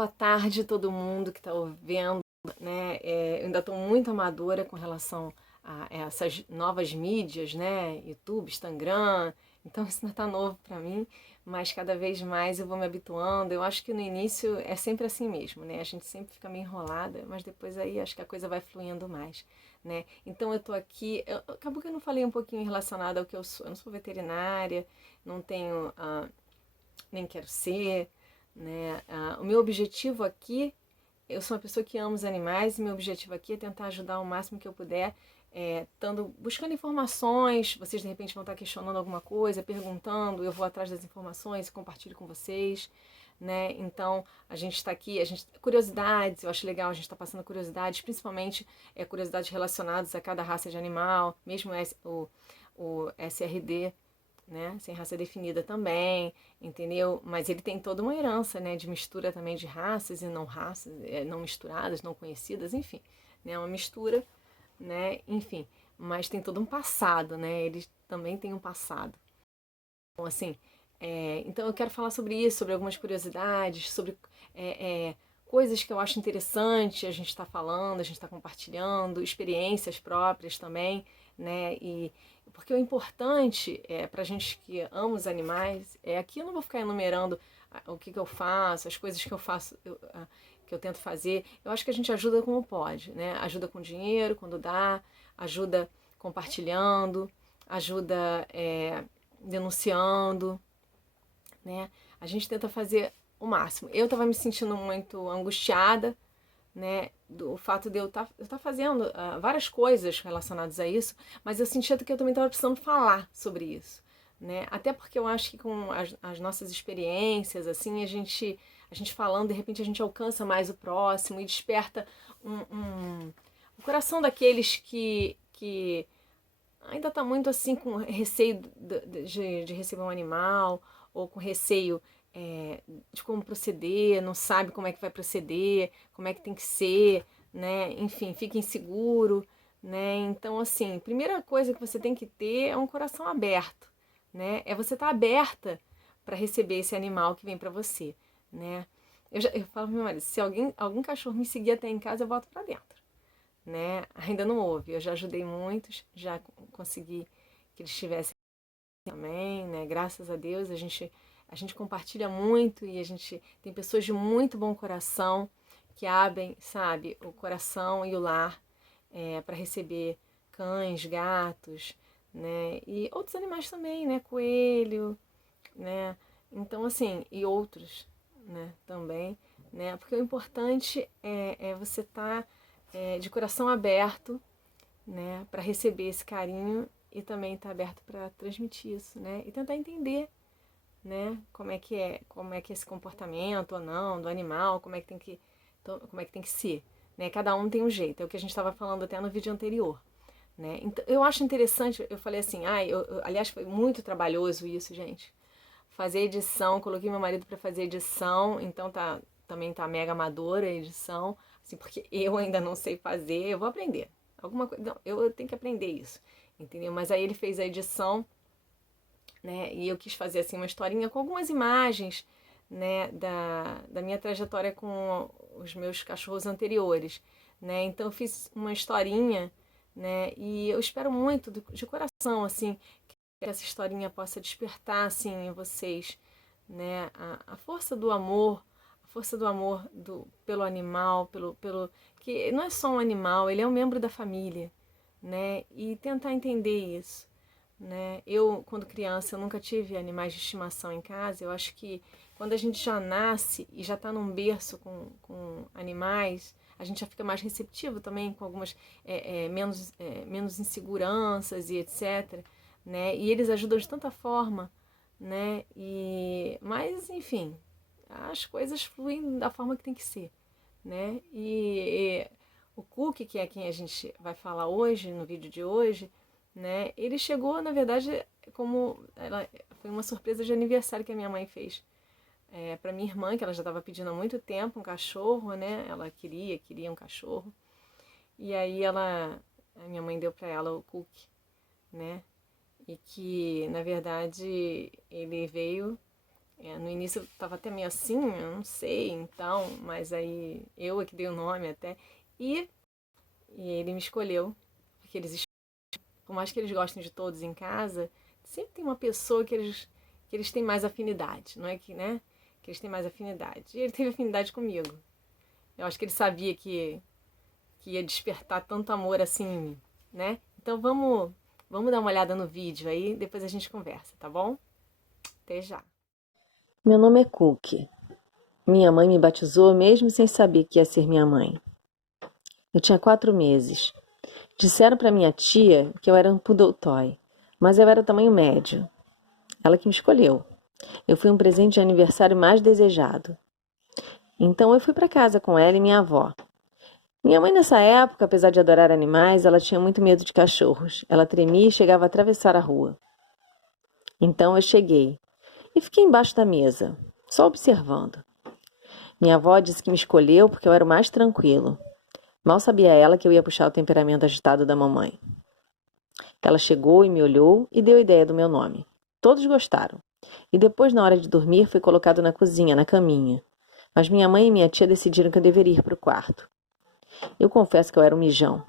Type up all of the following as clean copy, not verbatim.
Boa tarde todo mundo que está ouvindo, né? Eu ainda estou muito amadora com relação a essas novas mídias, né? YouTube, Instagram, então isso ainda está novo para mim, mas cada vez mais eu vou me habituando. Eu acho que no início é sempre assim mesmo, né? A gente sempre fica meio enrolada, mas depois aí acho que a coisa vai fluindo mais, né? Então eu estou aqui, acabou que eu não falei um pouquinho relacionado ao que eu sou. Eu não sou veterinária, não tenho, nem quero ser, né? O meu objetivo aqui, eu sou uma pessoa que ama os animais e meu objetivo aqui é tentar ajudar o máximo que eu puder, buscando informações. Vocês de repente vão estar questionando alguma coisa, perguntando, eu vou atrás das informações e compartilho com vocês, né? Então a gente está aqui, curiosidades, eu acho legal a gente estar passando curiosidades, principalmente curiosidades relacionadas a cada raça de animal, mesmo o SRD, né, sem raça definida também, entendeu? Mas ele tem toda uma herança, né, de mistura também de raças e não raças, não misturadas, não conhecidas, enfim, né, uma mistura, né, enfim, mas tem todo um passado, né, ele também tem um passado. Então, assim, então eu quero falar sobre isso, sobre algumas curiosidades, sobre coisas que eu acho interessante a gente está falando, a gente está compartilhando, experiências próprias também, né? E porque o importante para a gente que ama os animais aqui eu não vou ficar enumerando o que eu faço, as coisas que eu faço, que eu tento fazer. Eu acho que a gente ajuda como pode, né? Ajuda com dinheiro quando dá, ajuda compartilhando, ajuda denunciando, né? A gente tenta fazer o máximo. Eu estava me sentindo muito angustiada, né, do fato de eu tá fazendo várias coisas relacionadas a isso, mas eu sentia que eu também estava precisando falar sobre isso, né? Até porque eu acho que com as nossas experiências, assim, a gente falando, de repente a gente alcança mais o próximo e desperta o coração daqueles que ainda está muito assim com receio de receber um animal, ou com receio de como proceder, não sabe como é que vai proceder, como é que tem que ser, né? Enfim, fica inseguro, né? Então, assim, primeira coisa que você tem que ter é um coração aberto, né? É você estar aberta para receber esse animal que vem para você, né? Eu falo pro meu marido, se algum cachorro me seguir até em casa, eu volto para dentro, né? Ainda não houve, eu já ajudei muitos, já consegui que eles estivessem também, né? Graças a Deus a gente compartilha muito e a gente tem pessoas de muito bom coração que abrem, sabe, o coração e o lar para receber cães, gatos, né? E outros animais também, né? Coelho, né? Então, assim, e outros, né? Também, né? Porque o importante é você estar de coração aberto, né? Para receber esse carinho e também estar aberto para transmitir isso, né? E tentar entender, né? Como é que é esse comportamento ou não do animal, como é que tem que ser, né? Cada um tem um jeito, é o que a gente estava falando até no vídeo anterior, né? Então, eu acho interessante, eu falei assim, aliás, foi muito trabalhoso isso, gente. Fazer edição, coloquei meu marido para fazer edição, então também tá mega amadora a edição, assim, porque eu ainda não sei fazer, eu vou aprender. Alguma coisa, não, eu tenho que aprender isso, entendeu? Mas aí ele fez a edição, né? E eu quis fazer assim uma historinha com algumas imagens, né, da minha trajetória com os meus cachorros anteriores, né? Então eu fiz uma historinha, né? E eu espero muito de coração assim que essa historinha possa despertar assim em vocês, né, a força do amor, pelo animal, pelo que não é só um animal, ele é um membro da família, né? E tentar entender isso, né? Eu, quando criança, eu nunca tive animais de estimação em casa. Eu acho que quando a gente já nasce e já está num berço com animais, a gente já fica mais receptivo também com algumas menos inseguranças e etc, né? E eles ajudam de tanta forma, né? Mas, enfim, as coisas fluem da forma que tem que ser, né? E o Cook, que é quem a gente vai falar hoje, no vídeo de hoje, né? Ele chegou, na verdade, foi uma surpresa de aniversário que a minha mãe fez para minha irmã, que ela já estava pedindo há muito tempo um cachorro, né? Ela queria um cachorro. E aí a minha mãe deu para ela o Cook, né? E que, na verdade, ele veio No início eu tava até meio assim, eu não sei, então, mas aí eu é que dei o nome até. E, e ele me escolheu, porque por mais que eles gostem de todos em casa, sempre tem uma pessoa que eles têm mais afinidade, não é que, né? Que eles têm mais afinidade. E ele teve afinidade comigo. Eu acho que ele sabia que ia despertar tanto amor assim em mim, né? Então vamos dar uma olhada no vídeo aí, depois a gente conversa, tá bom? Até já. Meu nome é Cookie. Minha mãe me batizou mesmo sem saber que ia ser minha mãe. Eu tinha 4 meses. Disseram para minha tia que eu era um poodle toy, mas eu era tamanho médio. Ela que me escolheu. Eu fui um presente de aniversário mais desejado. Então eu fui para casa com ela e minha avó. Minha mãe nessa época, apesar de adorar animais, ela tinha muito medo de cachorros. Ela tremia e chegava a atravessar a rua. Então eu cheguei e fiquei embaixo da mesa, só observando. Minha avó disse que me escolheu porque eu era o mais tranquilo. Mal sabia ela que eu ia puxar o temperamento agitado da mamãe. Ela chegou e me olhou e deu ideia do meu nome. Todos gostaram. E depois, na hora de dormir, fui colocado na cozinha, na caminha. Mas minha mãe e minha tia decidiram que eu deveria ir para o quarto. Eu confesso que eu era um mijão.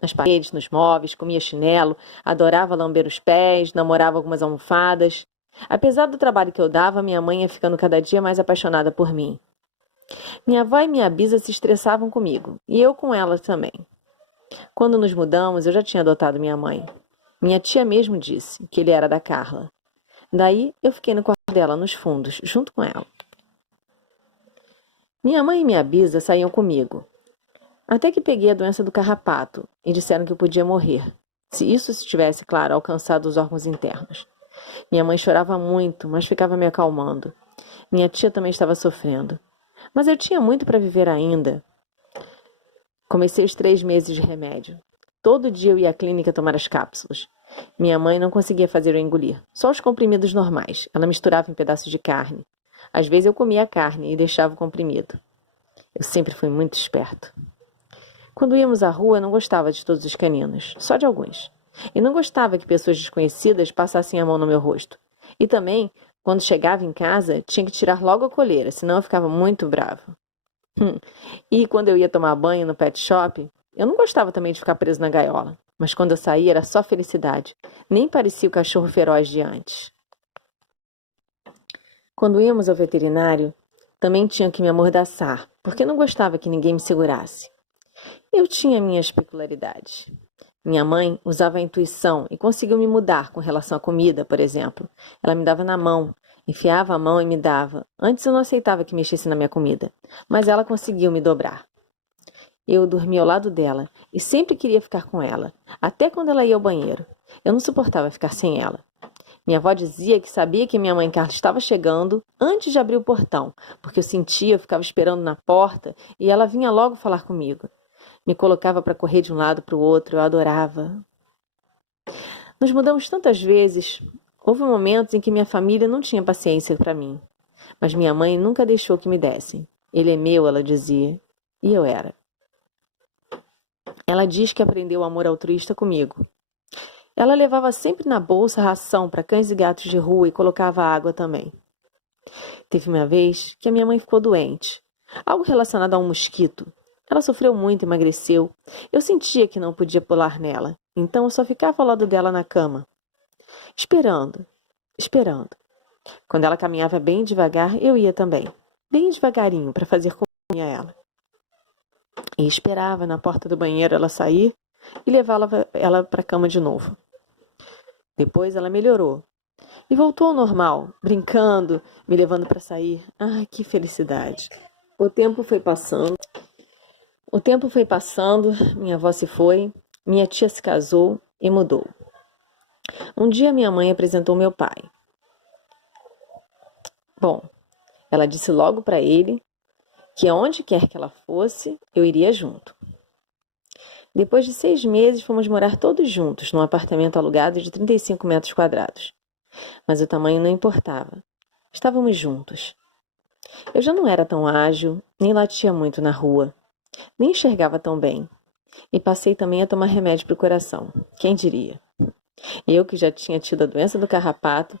Nas paredes, nos móveis, comia chinelo, adorava lamber os pés, namorava algumas almofadas. Apesar do trabalho que eu dava, minha mãe ia ficando cada dia mais apaixonada por mim. Minha avó e minha bisa se estressavam comigo, e eu com elas também. Quando nos mudamos, eu já tinha adotado minha mãe. Minha tia mesmo disse que ele era da Carla. Daí, eu fiquei no quarto dela, nos fundos, junto com ela. Minha mãe e minha bisa saíam comigo. Até que peguei a doença do carrapato e disseram que eu podia morrer, se isso estivesse, claro, alcançado os órgãos internos. Minha mãe chorava muito, mas ficava me acalmando. Minha tia também estava sofrendo. Mas eu tinha muito para viver ainda. Comecei os 3 meses de remédio. Todo dia eu ia à clínica tomar as cápsulas. Minha mãe não conseguia fazer eu engolir, só os comprimidos normais. Ela misturava em pedaços de carne. Às vezes eu comia a carne e deixava o comprimido. Eu sempre fui muito esperto. Quando íamos à rua, eu não gostava de todos os caninos, só de alguns. E não gostava que pessoas desconhecidas passassem a mão no meu rosto. E também, quando chegava em casa, tinha que tirar logo a coleira, senão eu ficava muito brava. E quando eu ia tomar banho no pet shop, eu não gostava também de ficar preso na gaiola. Mas quando eu saía era só felicidade. Nem parecia o cachorro feroz de antes. Quando íamos ao veterinário, também tinham que me amordaçar, porque não gostava que ninguém me segurasse. Eu tinha minhas peculiaridades. Minha mãe usava a intuição e conseguiu me mudar com relação à comida, por exemplo. Ela me dava na mão, enfiava a mão e me dava. Antes eu não aceitava que mexesse na minha comida, mas ela conseguiu me dobrar. Eu dormia ao lado dela e sempre queria ficar com ela, até quando ela ia ao banheiro. Eu não suportava ficar sem ela. Minha avó dizia que sabia que minha mãe Carla estava chegando antes de abrir o portão, porque eu ficava esperando na porta e ela vinha logo falar comigo. Me colocava para correr de um lado para o outro, eu adorava. Nos mudamos tantas vezes. Houve momentos em que minha família não tinha paciência para mim, mas minha mãe nunca deixou que me dessem. Ele é meu, ela dizia, e eu era. Ela diz que aprendeu o amor altruísta comigo. Ela levava sempre na bolsa ração para cães e gatos de rua e colocava água também. Teve uma vez que a minha mãe ficou doente, algo relacionado a um mosquito. Ela sofreu muito e emagreceu. Eu sentia que não podia pular nela, então eu só ficava ao lado dela na cama, esperando, esperando. Quando ela caminhava bem devagar, eu ia também, bem devagarinho, para fazer companhia a ela. E esperava na porta do banheiro ela sair e levava ela para a cama de novo. Depois ela melhorou e voltou ao normal, brincando, me levando para sair. Ai, que felicidade! O tempo foi passando. Minha avó se foi, minha tia se casou e mudou. Um dia minha mãe apresentou meu pai. Bom, ela disse logo para ele que aonde quer que ela fosse, eu iria junto. Depois de 6 meses, fomos morar todos juntos num apartamento alugado de 35 metros quadrados. Mas o tamanho não importava. Estávamos juntos. Eu já não era tão ágil, nem latia muito na rua, nem enxergava tão bem. E passei também a tomar remédio para o coração. Quem diria? Eu, que já tinha tido a doença do carrapato,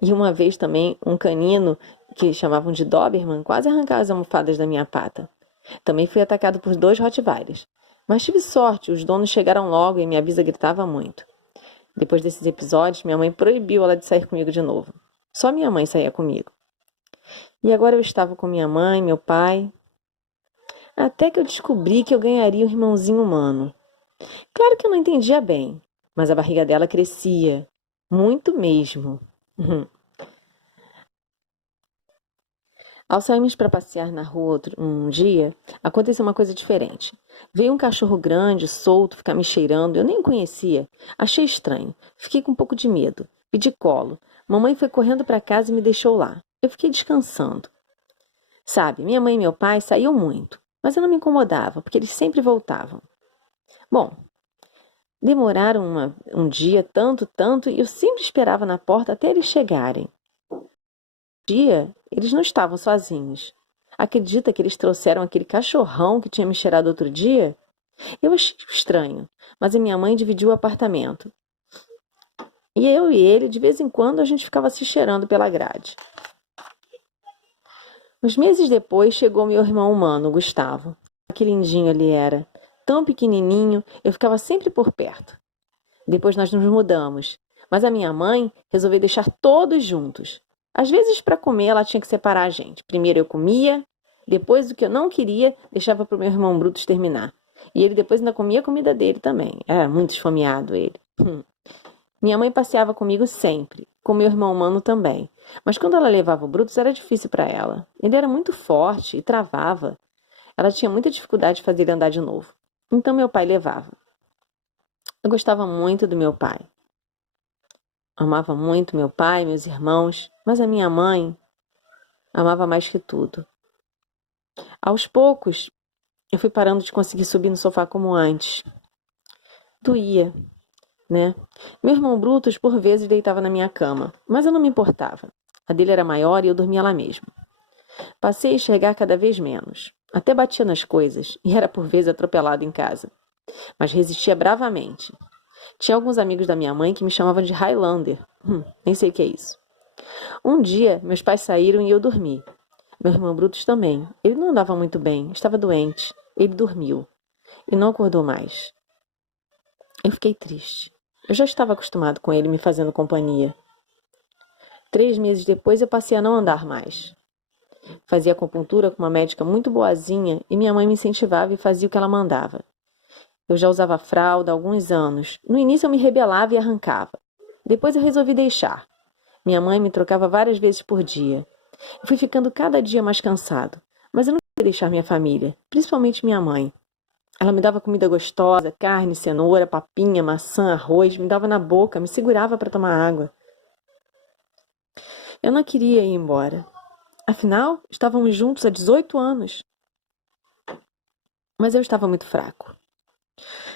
E uma vez também um canino, que chamavam de Doberman, quase arrancava as almofadas da minha pata. Também fui atacado por 2 Rottweilers. Mas tive sorte, os donos chegaram logo e minha bisa gritava muito. Depois desses episódios, minha mãe proibiu ela de sair comigo de novo. Só minha mãe saía comigo. E agora eu estava com minha mãe, meu pai. Até que eu descobri que eu ganharia um irmãozinho humano. Claro que eu não entendia bem, mas a barriga dela crescia. Muito mesmo. Ao sairmos para passear na rua um dia, aconteceu uma coisa diferente. Veio um cachorro grande, solto, ficar me cheirando. Eu nem o conhecia. Achei estranho. Fiquei com um pouco de medo. Pedi colo. Mamãe foi correndo para casa e me deixou lá. Eu fiquei descansando. Sabe, minha mãe e meu pai saíam muito, mas eu não me incomodava, porque eles sempre voltavam. Bom, demoraram um dia tanto, e eu sempre esperava na porta até eles chegarem. Dia, eles não estavam sozinhos. Acredita que eles trouxeram aquele cachorrão que tinha me cheirado outro dia? Eu achei estranho, mas a minha mãe dividiu o apartamento. E eu e ele, de vez em quando, a gente ficava se cheirando pela grade. Uns meses depois, chegou meu irmão humano, Gustavo. Que lindinho ele era. Tão pequenininho, eu ficava sempre por perto. Depois nós nos mudamos, mas a minha mãe resolveu deixar todos juntos. Às vezes, para comer, ela tinha que separar a gente. Primeiro eu comia, depois o que eu não queria, deixava para o meu irmão Brutus terminar. E ele depois ainda comia a comida dele também. Era muito esfomeado ele. Minha mãe passeava comigo sempre, com meu irmão humano também. Mas quando ela levava o Brutus, era difícil para ela. Ele era muito forte e travava. Ela tinha muita dificuldade de fazer ele andar de novo. Então meu pai levava. Eu gostava muito do meu pai. Amava muito meu pai, meus irmãos, mas a minha mãe amava mais que tudo. Aos poucos, eu fui parando de conseguir subir no sofá como antes. Doía, né? Meu irmão Brutus, por vezes, deitava na minha cama, mas eu não me importava. A dele era maior e eu dormia lá mesmo. Passei a enxergar cada vez menos. Até batia nas coisas e era por vezes atropelado em casa. Mas resistia bravamente. Tinha alguns amigos da minha mãe que me chamavam de Highlander. Nem sei o que é isso. Um dia, meus pais saíram e eu dormi. Meu irmão Brutus também. Ele não andava muito bem, estava doente. Ele dormiu e não acordou mais. Eu fiquei triste. Eu já estava acostumado com ele me fazendo companhia. 3 meses depois, eu passei a não andar mais. Fazia acupuntura com uma médica muito boazinha e minha mãe me incentivava e fazia o que ela mandava. Eu já usava fralda há alguns anos. No início eu me rebelava e arrancava. Depois eu resolvi deixar. Minha mãe me trocava várias vezes por dia. Eu fui ficando cada dia mais cansado. Mas eu não queria deixar minha família, principalmente minha mãe. Ela me dava comida gostosa, carne, cenoura, papinha, maçã, arroz, me dava na boca, me segurava para tomar água. Eu não queria ir embora. Afinal, estávamos juntos há 18 anos. Mas eu estava muito fraco.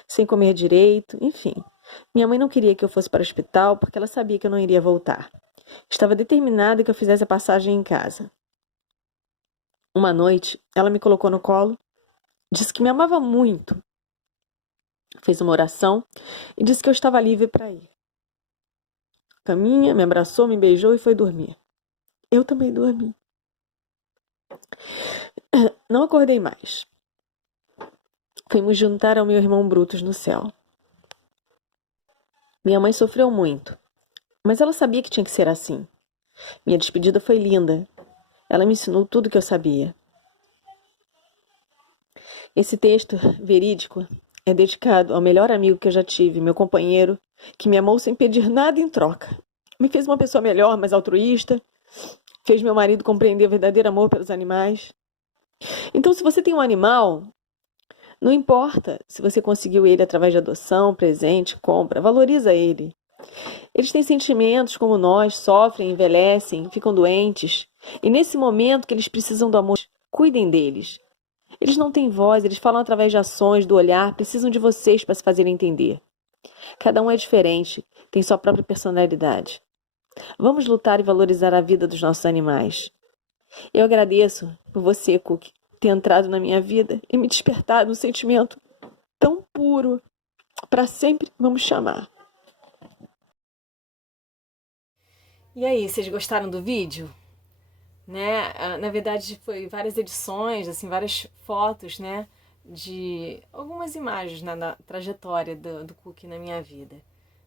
Sem comer direito, enfim. Minha mãe não queria que eu fosse para o hospital porque ela sabia que eu não iria voltar. Estava determinada que eu fizesse a passagem em casa. Uma noite, ela me colocou no colo, disse que me amava muito. Fez uma oração e disse que eu estava livre para ir. Caminha, me abraçou, me beijou e foi dormir. Eu também dormi. Não acordei mais. Fui me juntar ao meu irmão Brutus no céu. Minha mãe sofreu muito, mas ela sabia que tinha que ser assim. Minha despedida foi linda. Ela me ensinou tudo o que eu sabia. Esse texto verídico é dedicado ao melhor amigo que eu já tive, meu companheiro, que me amou sem pedir nada em troca. Me fez uma pessoa melhor, mais altruísta. Fez meu marido compreender o verdadeiro amor pelos animais. Então, se você tem um animal, não importa se você conseguiu ele através de adoção, presente, compra, valoriza ele. Eles têm sentimentos como nós, sofrem, envelhecem, ficam doentes. E nesse momento que eles precisam do amor, cuidem deles. Eles não têm voz, eles falam através de ações, do olhar, precisam de vocês para se fazerem entender. Cada um é diferente, tem sua própria personalidade. Vamos lutar e valorizar a vida dos nossos animais. Eu agradeço por você, Cook, ter entrado na minha vida e me despertado um sentimento tão puro. Para sempre vamos chamar. E aí, vocês gostaram do vídeo? Né? Na verdade, foi várias edições, assim, várias fotos, né? De algumas imagens na trajetória do Cook na minha vida,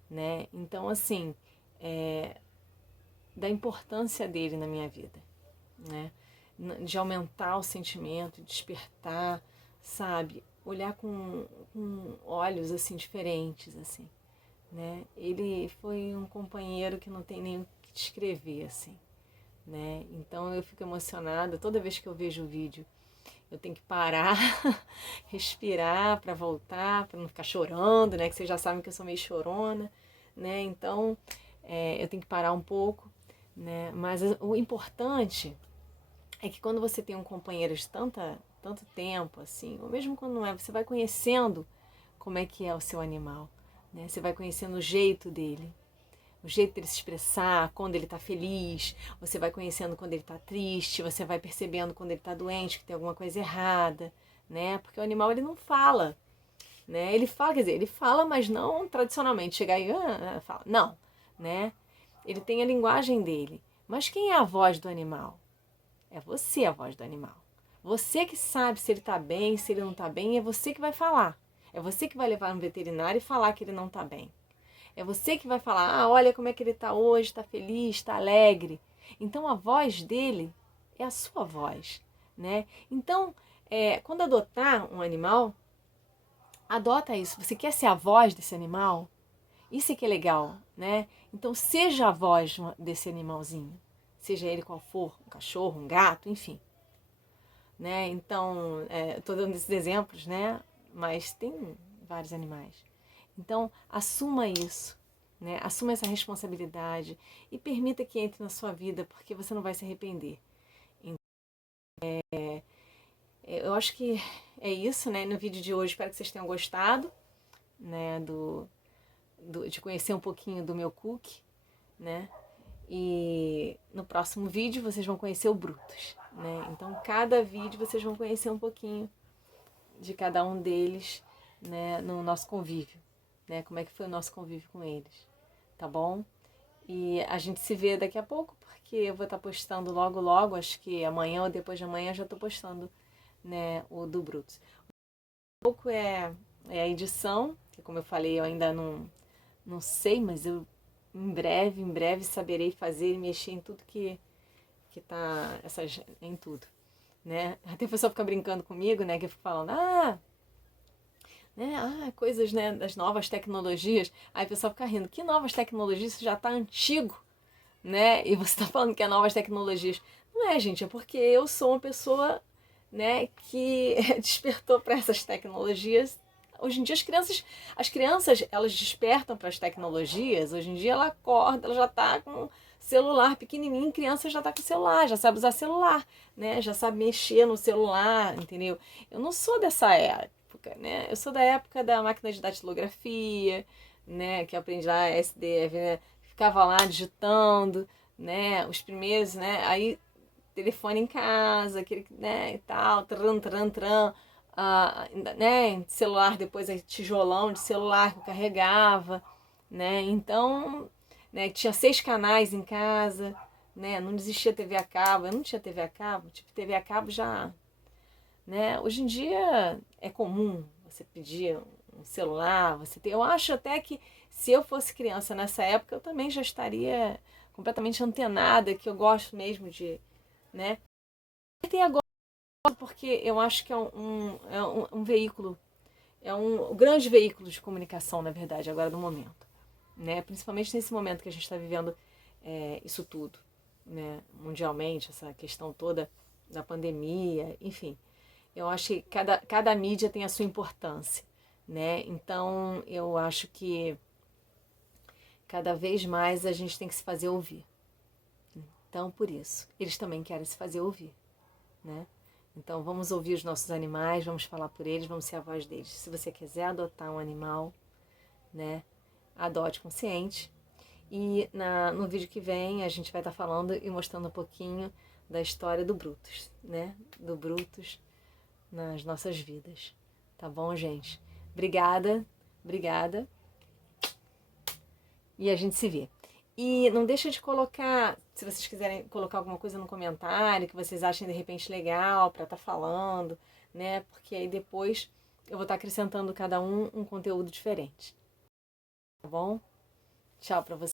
né? Então, assim, da importância dele na minha vida, né? De aumentar o sentimento, despertar, sabe? Olhar com olhos, assim, diferentes, assim, né? Ele foi um companheiro que não tem nem o que descrever, assim, né? Então eu fico emocionada toda vez que eu vejo o vídeo. Eu tenho que parar, respirar para voltar, para não ficar chorando, né? Que vocês já sabem que eu sou meio chorona, né? Então eu tenho que parar um pouco, né? Mas o importante é que quando você tem um companheiro de tanto tempo, assim, ou mesmo quando não é, você vai conhecendo como é que é o seu animal, né? Você vai conhecendo o jeito dele, o jeito dele se expressar, quando ele está feliz, você vai conhecendo quando ele está triste, você vai percebendo quando ele está doente, que tem alguma coisa errada, né? Porque o animal ele não fala, né? Ele fala, quer dizer, ele fala, mas não tradicionalmente, chegar e fala, não, né? Ele tem a linguagem dele. Mas quem é a voz do animal? É você a voz do animal. Você que sabe se ele está bem, se ele não está bem, é você que vai falar. É você que vai levar no veterinário e falar que ele não está bem. É você que vai falar, olha como é que ele está hoje, está feliz, está alegre. Então a voz dele é a sua voz, né? Então, quando adotar um animal, adota isso. Você quer ser a voz desse animal? Isso é que é legal, né? Então seja a voz desse animalzinho, seja ele qual for, um cachorro, um gato, enfim, né? Então, estou dando esses exemplos, né? Mas tem vários animais. Então, assuma isso, né? Assuma essa responsabilidade e permita que entre na sua vida, porque você não vai se arrepender. Então, eu acho que é isso, né? No vídeo de hoje, espero que vocês tenham gostado, né? De conhecer um pouquinho do meu Cook, né? E no próximo vídeo vocês vão conhecer o Brutus, né? Então, cada vídeo vocês vão conhecer um pouquinho de cada um deles, né? No nosso convívio, né? Como é que foi o nosso convívio com eles, tá bom? E a gente se vê daqui a pouco, porque eu vou estar postando logo, logo, acho que amanhã ou depois de amanhã já estou postando, né, o do Brutus. Um pouco é a edição, que como eu falei, eu ainda não sei, mas eu em breve saberei fazer e mexer em tudo que tá, em tudo, né? Até o pessoal fica brincando comigo, né, que eu fico falando, né, coisas, né, das novas tecnologias. Aí o pessoal fica rindo, que novas tecnologias? Isso já tá antigo, né? E você tá falando que é novas tecnologias. Não é, gente, é porque eu sou uma pessoa, né, que despertou para essas tecnologias. Hoje em dia as crianças elas despertam para as tecnologias. Hoje em dia ela acorda, ela já tá com celular pequenininho, criança já tá com celular, já sabe usar celular, né? Já sabe mexer no celular, entendeu? Eu não sou dessa época, né? Eu sou da época da máquina de datilografia, né, que eu aprendi lá SDF, né? Ficava lá digitando, né, os primeiros, né, aí telefone em casa, aquele, né, e tal, tran, né, celular, depois aí tijolão de celular que eu carregava, né, então, né, tinha 6 canais em casa, né, não existia TV a cabo, eu não tinha TV a cabo, tipo, TV a cabo já, né, hoje em dia é comum você pedir um celular, você ter, eu acho até que se eu fosse criança nessa época, eu também já estaria completamente antenada, que eu gosto mesmo de, né? E tem agora porque eu acho que é um veículo, um grande veículo de comunicação, na verdade, agora no momento, né? Principalmente nesse momento que a gente está vivendo isso tudo, né? Mundialmente, essa questão toda da pandemia, enfim. Eu acho que cada mídia tem a sua importância, né? Então, eu acho que cada vez mais a gente tem que se fazer ouvir. Então, por isso, eles também querem se fazer ouvir, né? Então, vamos ouvir os nossos animais, vamos falar por eles, vamos ser a voz deles. Se você quiser adotar um animal, né, adote consciente. E no vídeo que vem a gente vai estar falando e mostrando um pouquinho da história do Brutus, né? Do Brutus nas nossas vidas. Tá bom, gente? Obrigada, obrigada. E a gente se vê. E não deixa de colocar, se vocês quiserem colocar alguma coisa no comentário que vocês achem de repente legal para estar falando, né? Porque aí depois eu vou estar acrescentando cada um conteúdo diferente. Tá bom? Tchau para vocês.